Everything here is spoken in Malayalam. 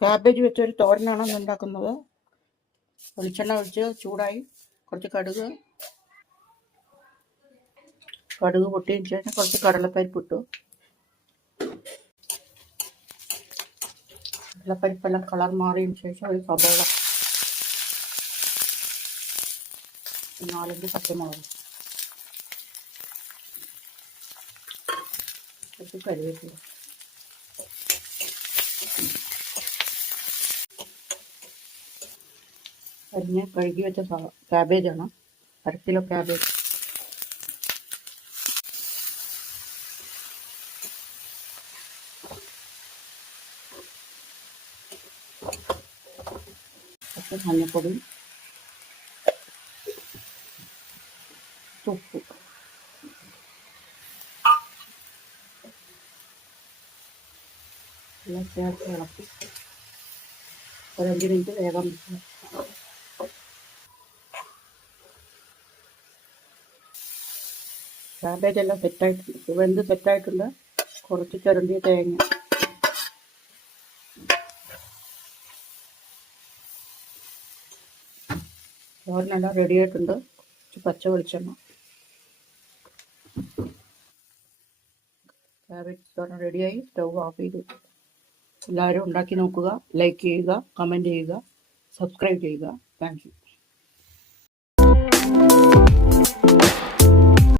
ക്യാബേജ് വെച്ചൊരു തോരനാണ് ഇന്ന് ഉണ്ടാക്കുന്നത്. വെളിച്ചെണ്ണ ഒഴിച്ച് ചൂടായി കുറച്ച് കടുക് പൊട്ടിയതിന് ശേഷം കുറച്ച് കടലപ്പരിപ്പ് ഇട്ടു. കടലപ്പരിപ്പെല്ലാം കളർ മാറിയതിന് ശേഷം ഒരു സവോള, 4-5 പച്ചമുളക്, കുറച്ച് കറിവേപ്പില, അരിഞ്ഞ് കഴുകി വെച്ച ക്യാബേജാണ്. 1/2 കിലോ ക്യാബേജ്. കുറച്ച് മഞ്ഞൾപ്പൊടി, ഉപ്പ്, എല്ലാം ചേർത്ത് ഇളക്കി ഒരു 5 മിനിറ്റ് വേഗം വെക്കുക. ക്യാബേജ് എല്ലാം സെറ്റായിട്ടുണ്ട്, വെന്ത് സെറ്റായിട്ടുണ്ട്. കുറച്ച് ചിരണ്ടിയ തേങ്ങ, ചോറിനെല്ലാം റെഡി ആയിട്ടുണ്ട്. കുറച്ച് പച്ച വെളിച്ചെണ്ണ. ക്യാബേജ് തോരൻ റെഡിയായി. സ്റ്റൗ ഓഫ് ചെയ്തു. എല്ലാവരും ഉണ്ടാക്കി നോക്കുക. ലൈക്ക് ചെയ്യുക, കമൻറ്റ് ചെയ്യുക, സബ്സ്ക്രൈബ് ചെയ്യുക. Thank you.